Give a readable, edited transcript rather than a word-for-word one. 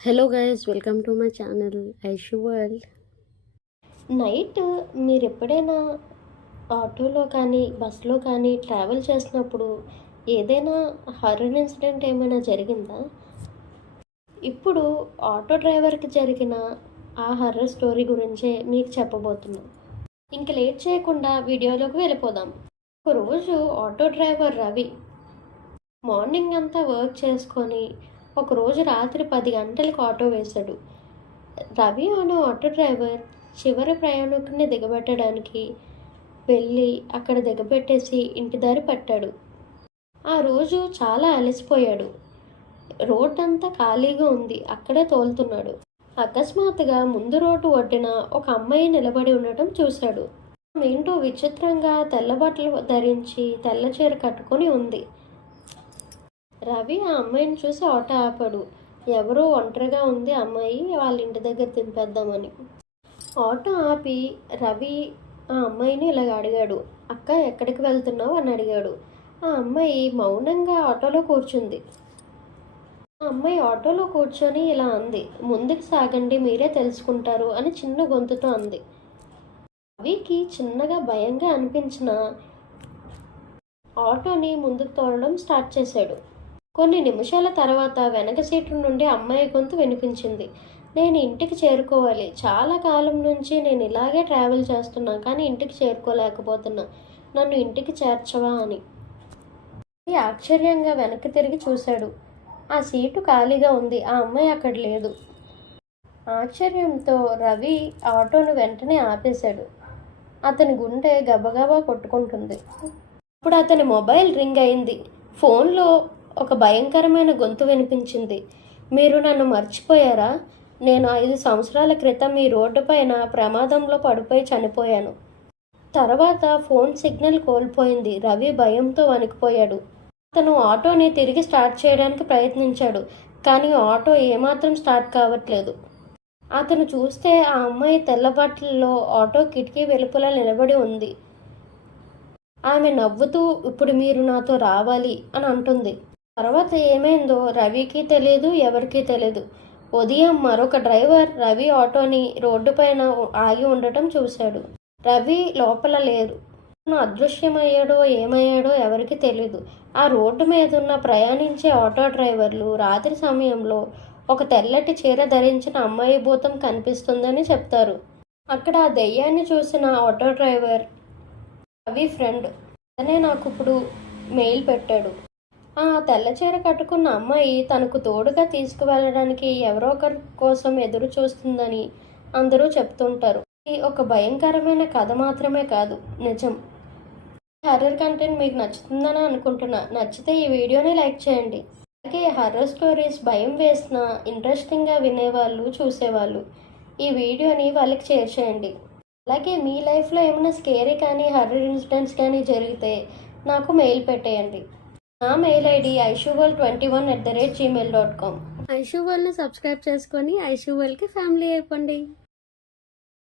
Hello guys, welcome to my channel Aishu world. Night మీరు ఎప్పుడైనా ఆటోలో కానీ బస్సులో కానీ ట్రావెల్ చేసినప్పుడు ఏదైనా హారర్ ఇన్సిడెంట్ ఏమైనా జరిగిందా? ఇప్పుడు ఆటో డ్రైవర్కి జరిగిన ఆ హారర్ స్టోరీ గురించే మీకు చెప్పబోతున్నాం. ఇంక లేట్ చేయకుండా వీడియోలోకి వెళ్ళిపోదాం. ఒకరోజు ఆటో డ్రైవర్ రవి మార్నింగ్ అంతా వర్క్ చేసుకొని ఒకరోజు రాత్రి 10 గంటలకు ఆటో వేశాడు. రవి అనే ఆటో డ్రైవర్ చివరి ప్రయాణికుని దిగబెట్టడానికి వెళ్ళి అక్కడ దిగబెట్టేసి ఇంటి దారి పట్టాడు. ఆ రోజు చాలా అలసిపోయాడు. రోడ్ అంతా ఖాళీగా ఉంది, అక్కడే తోలుతున్నాడు. అకస్మాత్తుగా ముందు రోడ్డు ఒడ్డున ఒక అమ్మాయి నిలబడి ఉండటం చూశాడు. ఏంటో విచిత్రంగా తెల్ల బట్టలు ధరించి తెల్ల చీర కట్టుకొని ఉంది. రవి ఆ అమ్మాయిని చూసి ఆటో ఆపాడు. ఎవరో ఒంటరిగా ఉంది అమ్మాయి, వాళ్ళ ఇంటి దగ్గర దింపేద్దామని. ఆటో ఆపి రవి ఆ అమ్మాయిని ఇలాగ అడిగాడు, అక్క ఎక్కడికి వెళ్తున్నావు అని అడిగాడు. ఆ అమ్మాయి మౌనంగా ఆటోలో కూర్చుంది. ఆ అమ్మాయి ఆటోలో కూర్చొని ఇలా అంది, ముందుకు సాగండి, మీరే తెలుసుకుంటారు అని చిన్న గొంతుతో అంది. రవికి చిన్నగా భయంగా అనిపించిన ఆటోని ముందుకు తోలడం స్టార్ట్ చేశాడు. కొన్ని నిమిషాల తర్వాత వెనక సీటు నుండి అమ్మాయి గొంతు వినిపించింది. నేను ఇంటికి చేరుకోవాలి, చాలా కాలం నుంచి నేను ఇలాగే ట్రావెల్ చేస్తున్నా, కానీ ఇంటికి చేరుకోలేకపోతున్నా, నన్ను ఇంటికి చేర్చవా అని. ఆశ్చర్యంగా వెనక్కి తిరిగి చూశాడు. ఆ సీటు ఖాళీగా ఉంది, ఆ అమ్మాయి అక్కడ లేదు. ఆశ్చర్యంతో రవి ఆటోను వెంటనే ఆపేశాడు. అతని గుండె గబగబా కొట్టుకుంటుంది. ఇప్పుడు అతని మొబైల్ రింగ్ అయింది. ఫోన్లో ఒక భయంకరమైన గొంతు వినిపించింది. మీరు నన్ను మర్చిపోయారా? నేను 5 సంవత్సరాల క్రితం ఈ రోడ్డు పైన ప్రమాదంలో పడిపోయి చనిపోయాను. తర్వాత ఫోన్ సిగ్నల్ కోల్పోయింది. రవి భయంతో వణికిపోయాడు. అతను ఆటోని తిరిగి స్టార్ట్ చేయడానికి ప్రయత్నించాడు, కానీ ఆటో ఏమాత్రం స్టార్ట్ కావట్లేదు. అతను చూస్తే ఆ అమ్మాయి తెల్లబట్టల్లో ఆటో కిటికీ వెలుపల నిలబడి ఉంది. ఆమె నవ్వుతూ, ఇప్పుడు మీరు నాతో రావాలి అని అంటుంది. తర్వాత ఏమైందో రవికి తెలియదు, ఎవరికీ తెలియదు. ఉదయం మరొక డ్రైవర్ రవి ఆటోని రోడ్డు పైన ఆగి ఉండటం చూశాడు. రవి లోపల లేరు. అదృశ్యమయ్యాడో ఏమయ్యాడో ఎవరికి తెలియదు. ఆ రోడ్డు మీద ఉన్న ప్రయాణించే ఆటో డ్రైవర్లు రాత్రి సమయంలో ఒక తెల్లటి చీర ధరించిన అమ్మాయి భూతం కనిపిస్తుందని చెప్తారు. అక్కడ ఆ దెయ్యాన్ని చూసిన ఆటో డ్రైవర్ రవి ఫ్రెండ్ అతనే నాకు ఇప్పుడు మెయిల్ పెట్టాడు. ఆ తెల్ల చీర కట్టుకున్న అమ్మాయి తనకు తోడుగా తీసుకువెళ్ళడానికి ఎవరో ఒకరి కోసం ఎదురు చూస్తుందని అందరూ చెప్తుంటారు. ఇది ఒక భయంకరమైన కథ మాత్రమే కాదు, నిజం. హర్రర్ కంటెంట్ మీకు నచ్చుతుందని అనుకుంటున్నా. నచ్చితే ఈ వీడియోని లైక్ చేయండి. అలాగే హర్రర్ స్టోరీస్ భయం వేసిన ఇంట్రెస్టింగ్గా వినేవాళ్ళు, చూసేవాళ్ళు ఈ వీడియోని వాళ్ళకి షేర్ చేయండి. అలాగే మీ లైఫ్లో ఏమైనా స్కేరీ కానీ హర్రర్ ఇన్సిడెంట్స్ కానీ జరిగితే నాకు మెయిల్ పెట్టేయండి. నా మెయిల్ ఐడి ishuworld21@gmail.com. ఐషు వరల్డ్ని సబ్స్క్రైబ్ చేసుకొని ఐషు వరల్డ్కి ఫ్యామిలీ అయిపోండి.